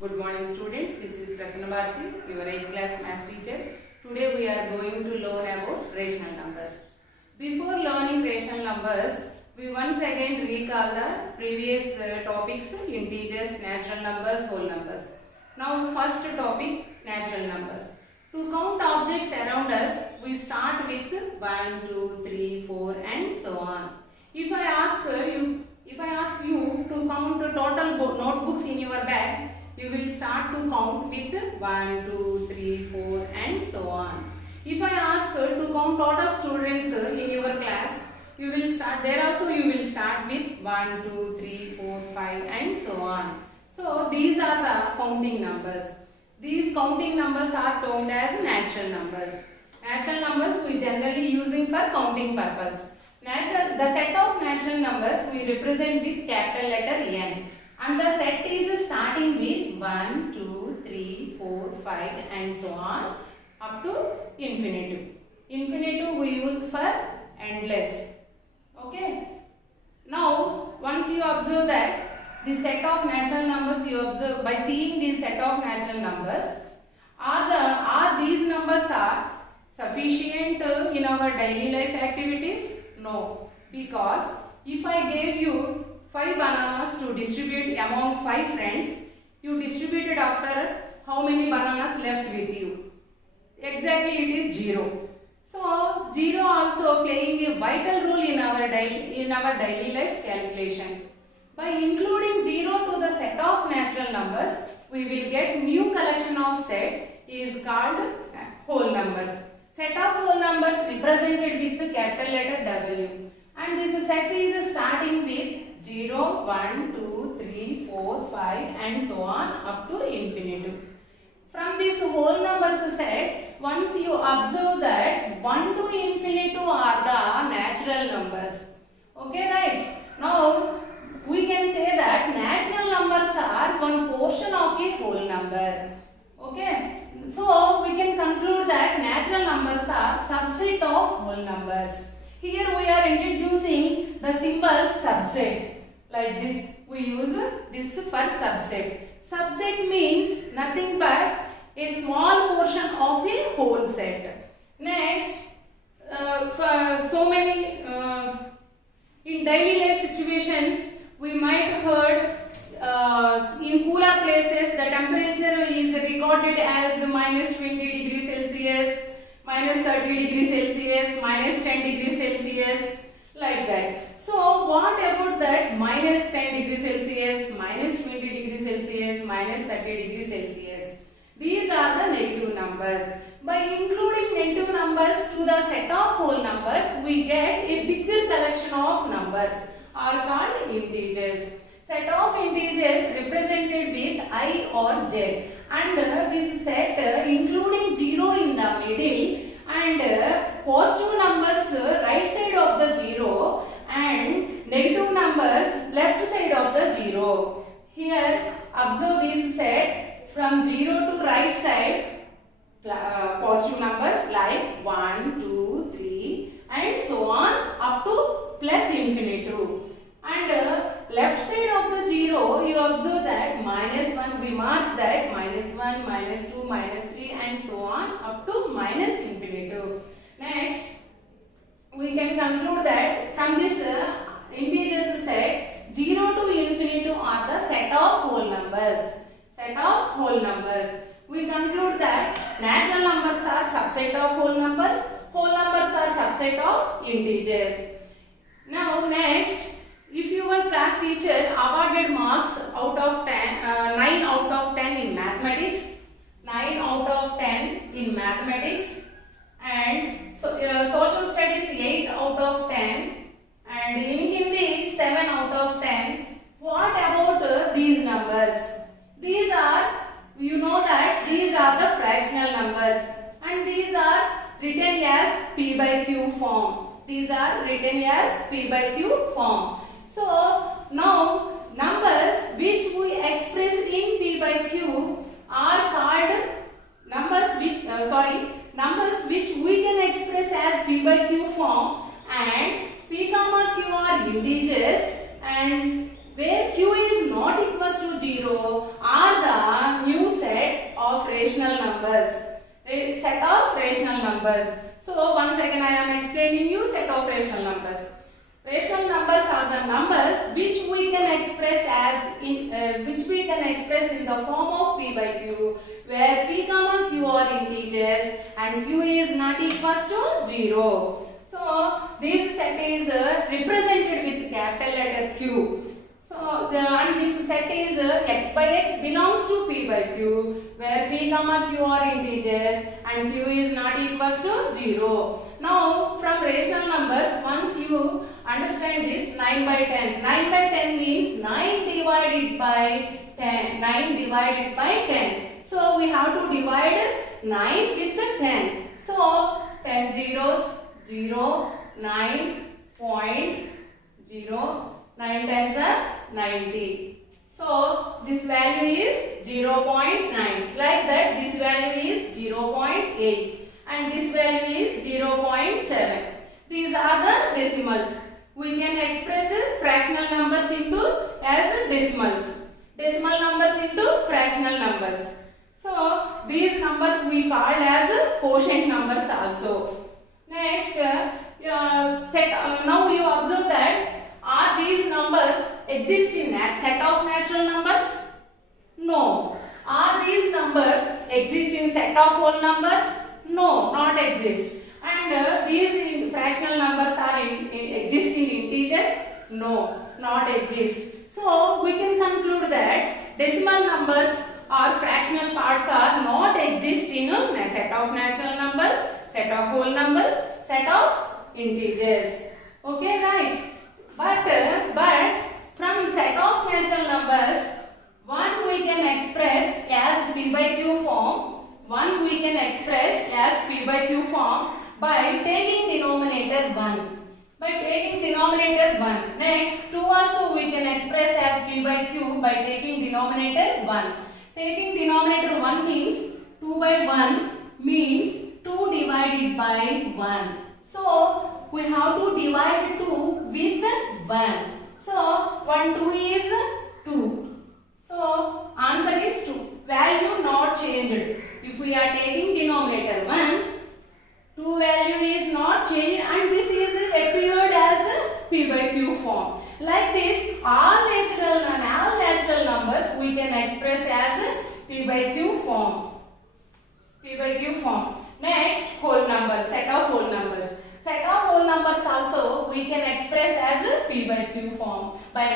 Good morning students, this is Prasanna Bharati, your 8th class maths teacher. Today we are going to learn about rational numbers. Before learning rational numbers, we once again recall the previous topics, integers, natural numbers, whole numbers. Now first topic, natural numbers. To count objects around us, we start with 1, 2, 3, 4 and so on. If I ask you to count the total notebooks in your bag, you will start to count with 1, 2, 3, 4 and so on. If I ask to count total students in your class, you will start with 1, 2, 3, 4, 5 and so on. So these are the counting numbers. These counting numbers are termed as natural numbers. Natural numbers we generally using for counting purpose. The set of natural numbers we represent with capital letter N. And the set is starting with 1, 2, 3, 4, 5 and so on up to infinitive. Infinitive we use for endless. Okay. Now once you observe that the set of natural numbers you observe by seeing this set of natural numbers, are these numbers are sufficient in our daily life activities? No, because if I gave you 5 bananas to distribute among 5 friends, you distributed after how many bananas left with you? Exactly, it is 0. So 0 also playing a vital role in our daily life calculations. By including 0 to the set of natural numbers, we will get new collection of set is called whole numbers. Set of whole numbers represented with the capital letter W. And this set is starting with 0, 1, 2, 3, 4, 5 and so on up to infinitive. From this whole numbers set, once you observe that 1 to infinitive are the natural numbers. Okay, right? Now we can say that natural numbers are one portion of a whole number. Okay. So we can conclude that natural numbers are subset of whole numbers. Here we are introducing the symbol subset. Like this, we use this for subset. Subset means nothing but a small portion of a whole set. Next, for so many in daily life situations, we might heard in cooler places the temperature is recorded as minus 20 degrees Celsius, minus 30 degrees Celsius, minus 10 degrees Celsius, like that. So what about that minus 10 degrees Celsius, minus 20 degrees Celsius, minus 30 degrees Celsius? These are the negative numbers. By including negative numbers to the set of whole numbers, we get a bigger collection of numbers are called integers. Set of integers represented with I or Z, and this set including 0 in the middle and positive numbers right side of the 0 and negative numbers left side of the 0. Here observe this set from 0 to right side, positive numbers like 1, 2, 3 and so on up to plus infinitive. And left side of the 0, you observe that minus 1, we mark that minus 1, minus 2, minus 3 and so on up to minus infinitive. Next, we can conclude that from this integers set, 0 to infinitive are the set of whole numbers. Set of whole numbers. We conclude that natural numbers are subset of whole numbers are subset of integers. Now next, if your class teacher awarded marks out of 10, 9 out of 10 in mathematics, 9 out of 10 in mathematics and social studies 8 out of 10 and in Hindi 7 out of 10, what about these numbers? These are, you know that these are the fractional numbers and these are written as P by Q form. These are written as P by Q form. So now numbers which we express in P by Q are called numbers which we can express as P by Q form, and P comma Q are integers, and where Q is not equals to 0 are the numbers. So once again I am explaining you set of rational numbers. Rational numbers are the numbers which we can express as in the form of p by q, where p comma q are integers and q is not equals to 0. So this set is represented with capital letter Q. So and this set is x by x belongs to p by q, where p comma q are integers and q is not equals to 0. Now from rational numbers, once you understand this, 9 by 10. 9 by 10 means 9 divided by 10. 9 divided by 10. So we have to divide 9 with 10. So 10 zeros, 0, 9.0, 9 times are 90. So this value is 0.9. Like that, this value is 0.8 and this value is 0.7. These are the decimals. We can express fractional numbers into as decimals. Decimal numbers into fractional numbers. So these numbers we call as quotient numbers also. Next, now you observe that are these numbers exist in a set of natural numbers? No. Are these numbers exist in set of whole numbers? No, not exist. And these fractional numbers are exist in integers? No, not exist. So we can conclude that decimal numbers or fractional parts are not exist in a set of natural numbers, set of whole numbers, set of integers. Okay, right? But from set of natural numbers, one we can express as p by q form. One we can express as p by q form by taking denominator 1. By taking denominator 1. Next, 2 also we can express as p by q by taking denominator 1. Taking denominator 1 means 2 by 1 means 2 divided by 1. So we have to divide 2 with 1. So 1 2 is 2. So answer is 2. Value not changed. If we are taking denominator 1, 2 value is not changed and this is appeared as p by q form. Like this, all natural numbers we can express as p by q form. P by q form. Next, whole numbers, set of whole numbers. Set of whole numbers also we can express as p by q form by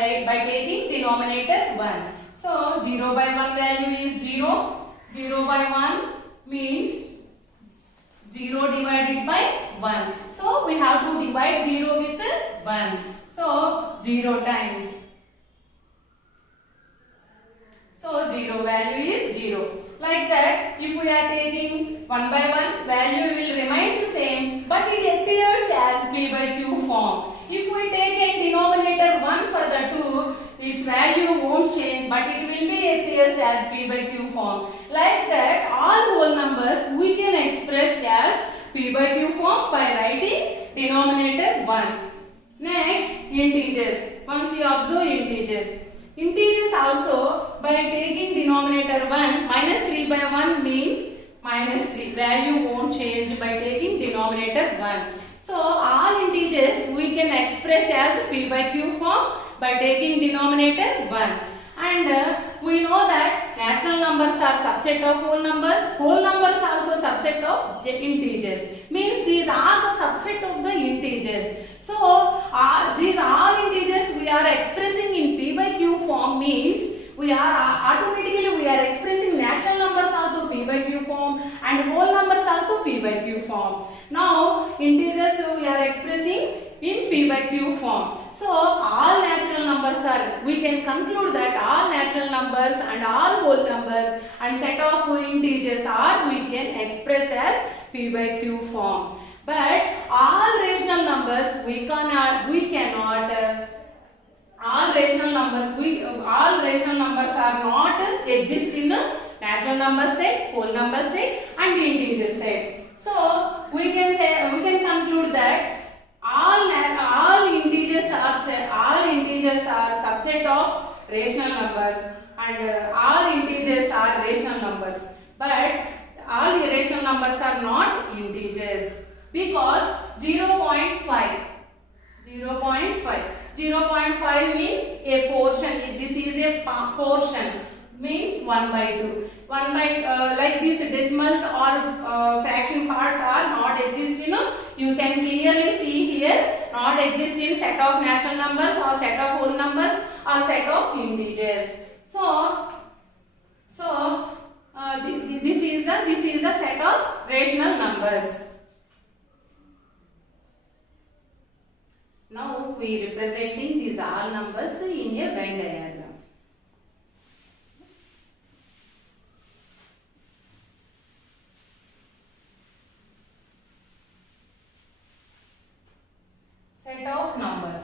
taking denominator 1. So 0 by 1 value is 0. 0 by 1 means 0 divided by 1. So we have to divide 0 with 1. So 0 times. So 0 value is 0. Like that, if we are taking 1 by 1, value will remain the same, but it appears as p by q form. If we take a denominator 1 for the 2, its value won't change, but it will be appears as p by q form. Like that, all whole numbers we can express as p by q form by writing denominator 1. Next, integers. Once you observe integers. Integers also by taking denominator 1, minus 3 by 1 means minus 3. Value won't change by taking denominator 1. So all integers we can express as p by q form by taking denominator 1. And we know that natural numbers are subset of whole numbers. Whole numbers also subset of integers. Means these are the subset of the integers. So these all integers we are expressing in p by q form means we are automatically we are expressing natural numbers also p by q form and whole numbers also p by q form. Now integers we are expressing in p by q form. So all natural numbers are, we can conclude that all natural numbers and all whole numbers and set of integers are we can express as p by q form. But all rational numbers we cannot all rational numbers are not exist in a natural number set, whole number set and integer set. So we can conclude that all integers are subset of rational numbers and all integers are rational numbers. But all irrational numbers are not integers because 0.5 means a portion. This is a portion, means 1 by 2. 1 by like these decimals or fraction parts are not exist. You can clearly see here not exist in set of natural numbers or set of whole numbers or set of integers. So this is the set of rational numbers. Now we representing these all numbers in a Venn diagram. Set of numbers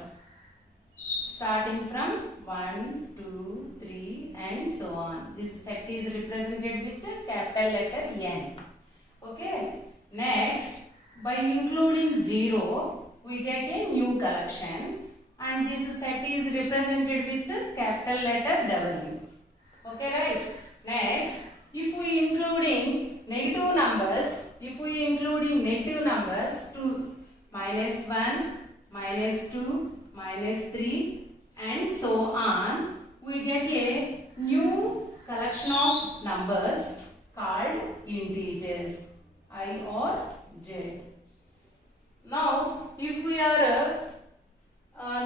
starting from 1, 2, 3 and so on. This set is represented with capital letter N. Okay. Next, by including 0, we get a new collection and this set is represented with capital letter W. Okay, right? Next, if we including negative numbers, 2, -1, -2, -3 and so on, we get a new collection of numbers called integers, I or Z. Now, if we are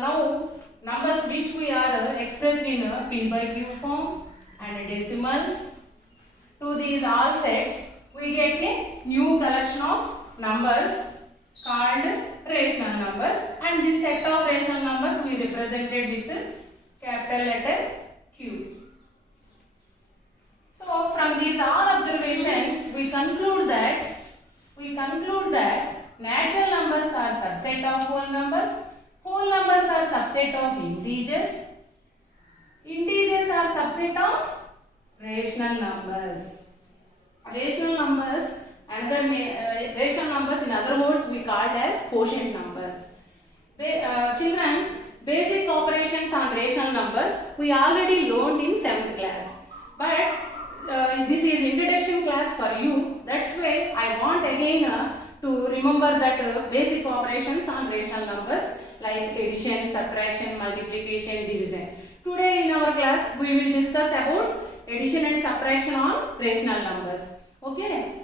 now numbers which we are expressed in a P by Q form and decimals, to these all sets we get a new collection of numbers called rational numbers, and this set of rational numbers we represented with capital letter Q. So from these all observations we conclude that natural numbers are subset of whole numbers are subset of integers are subset of rational numbers. Rational numbers in other words we called as quotient numbers. Children, basic operations on rational numbers we already learned in 7th class, but this is introduction class for you. That's why I want again to remember that basic operations on rational numbers like addition, subtraction, multiplication, division. Today in our class we will discuss about addition and subtraction on rational numbers. Okay.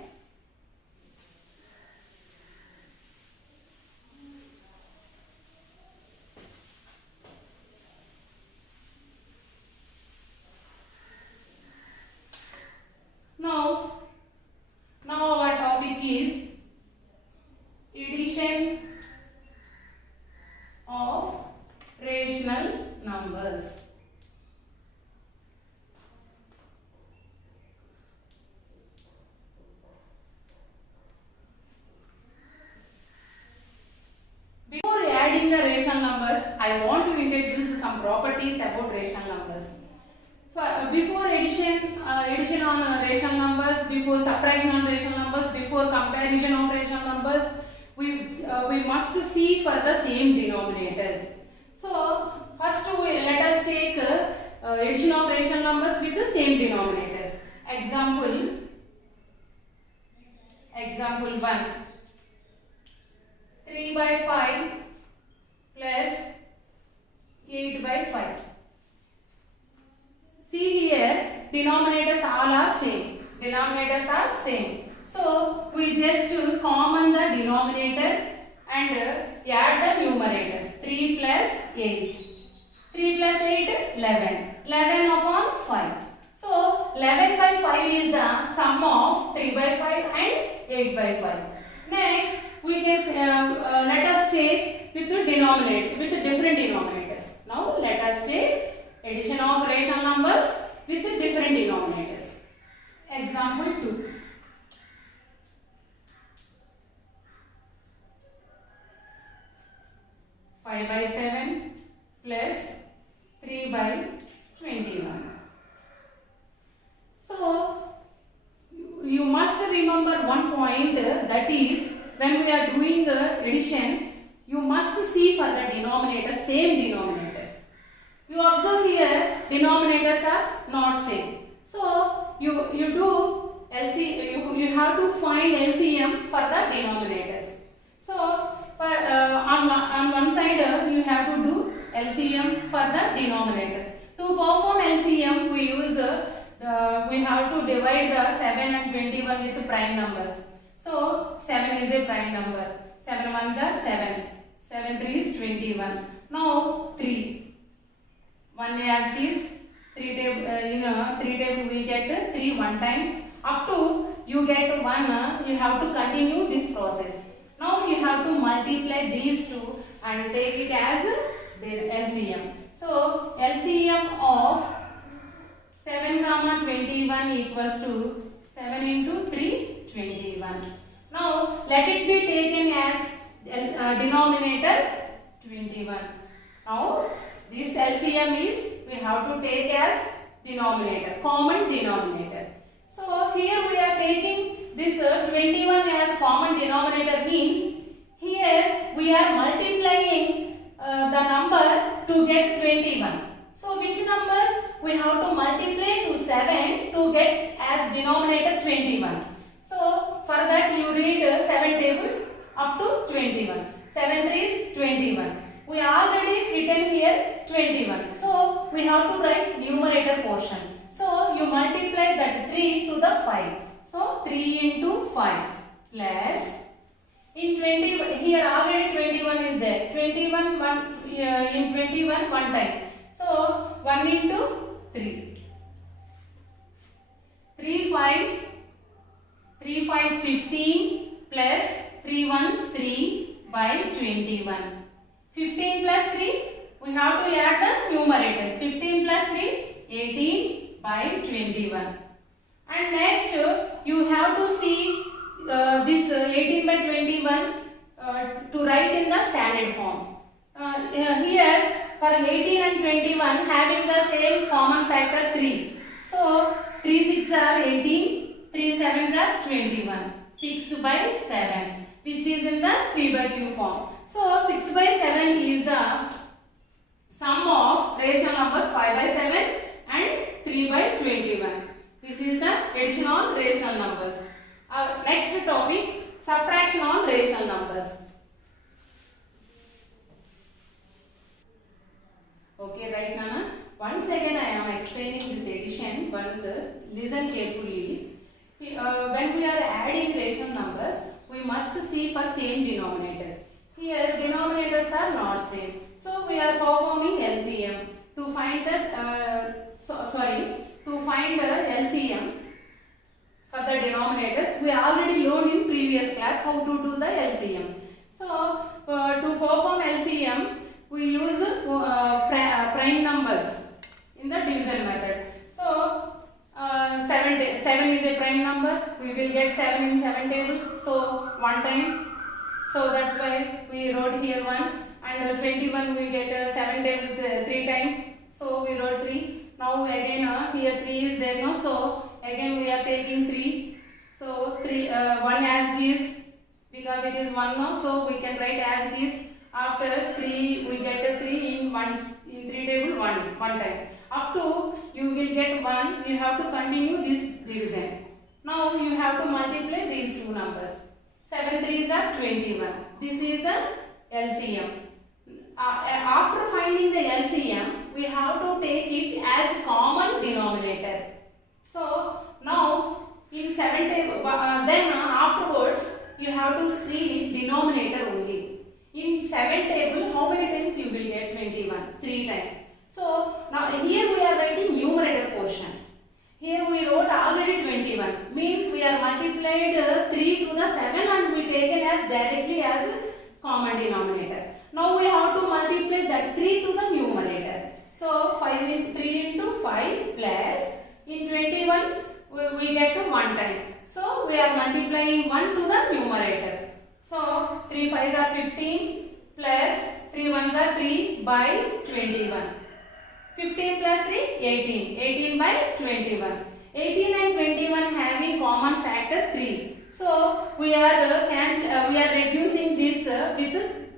Now our topic is addition of rational numbers. Before adding the rational numbers, I want to introduce some properties about rational numbers. Before addition on rational numbers, before subtraction on rational numbers, before comparison of rational numbers, we must see for the same denominators. So first let us take addition of rational numbers with the same denominators. Example 1, 3 by 5 plus 8 by 5. See here, denominators all are same. So we just common the denominator and add the numerators. 3 plus 8. 3 plus 8, 11. 11 upon 5. So 11 by 5 is the sum of 3 by 5 and 8 by 5. Next, we can let us take with the different denominators. Now let us take addition of rational numbers with different denominators. Example 2. 5 by 7 plus 3 by 21. So you must remember one point, that is when we are doing addition, you must see for the denominators, same denominators. You observe here denominators are not same. So you do you have to find LCM for the denominators. So for on one side you have to do LCM for the denominators. To perform LCM we have to divide the 7 and 21 with prime numbers. So 7 is a prime number. 7 ones are 7. 7 3 is 21. Now 3. 1 as it is. 3 table we get 3 one time. Up to you get 1, you have to continue this process. Now you have to multiply these two and take it as the LCM. So LCM of 7 comma 21 equals to 7 into 3 21. Now let it be taken as denominator 21. Now this LCM is we have to take as denominator, common denominator. So here we are taking this 21 as common denominator means here we are multiplying the number to get 21. So which number we have to multiply to 7 to get as denominator 21. So for that you read 7 table up to 21. 7 3 is 21. We already written here 21. So we have to write numerator portion. So you multiply that 3 to the 5. So 3 into 5 plus in 20 here already 21 is there. 21 in 21 one time. So 1 into 3. 3 5s 15 plus 3 ones 3 by 21. 15 plus 3 we have to add the numerators. 15 plus 3 18 by 21. And next you have to see this 18 by 21 to write in the standard form. Here for 18 and 21 having the same common factor 3. So 3 6 are 18, 3 7s are 21. 6 by 7 which is in the P by Q form. So 6 by 7 is the sum of rational numbers 5 by 7 and 3 by 21. This is the addition on rational numbers. Our next topic, subtraction on rational numbers. Okay, right Nana? Once again I am explaining this addition. Once listen carefully. When we are adding rational numbers, we must see for same denominators. Here denominators are not same. So we are performing LCM to find that to find the LCM for the denominators. We already learned in previous class how to do the LCM. So to perform LCM we use prime numbers in the division method. So 7 is a prime number. We will get 7 in 7 table. So one time. So that's why we wrote here 1. And 21 we get 7 table 3 times. So we wrote 3. Now again here 3 is there, no? So again we are taking 3. So 1 as it is because it is 1 now. So we can write as it is. After 3 we get a 3 in 3 table 1 time. Up to you will get 1. You have to continue this division. Now you have to multiply these two numbers. 7 3s are 21. This is the LCM. After finding the LCM, we have to take it as common denominator. So now in 7 table, then afterwards you have to see denominator only. In 7 table, how many times you will get 21? 3 times. So now here we are writing numerator portion. Here we wrote already 21. Means we are multiplied 3 to the 7 and we taken as directly as common denominator. Now we have to multiply that 3 to the numerator. So 5 into 3 into 5 plus in 21 we get to 1 time. So we are multiplying 1 to the numerator. So 3 5s are 15 plus 3 1s are 3 by 21. 15 plus 3 18. 18 by 21. 18 and 21 having common factor 3. So we are reducing this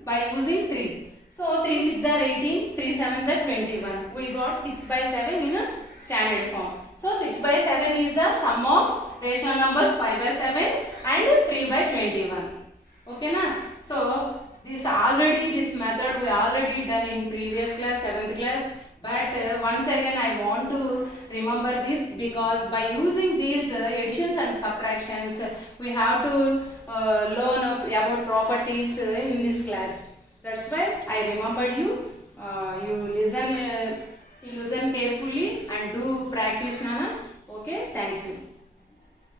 by using 3. So 3 6 are 18, 3 7s are 21. We got 6 by 7 in a standard form. So 6 by 7 is the sum of rational numbers 5 by 7 and 3 by 21. Okay na? So this method we already done in previous class, 7th class. But once again I want to remember this, because by using these additions and subtractions we have to learn about properties in this class. That's why I remembered you. You listen carefully and do practice, Nana. Okay, thank you.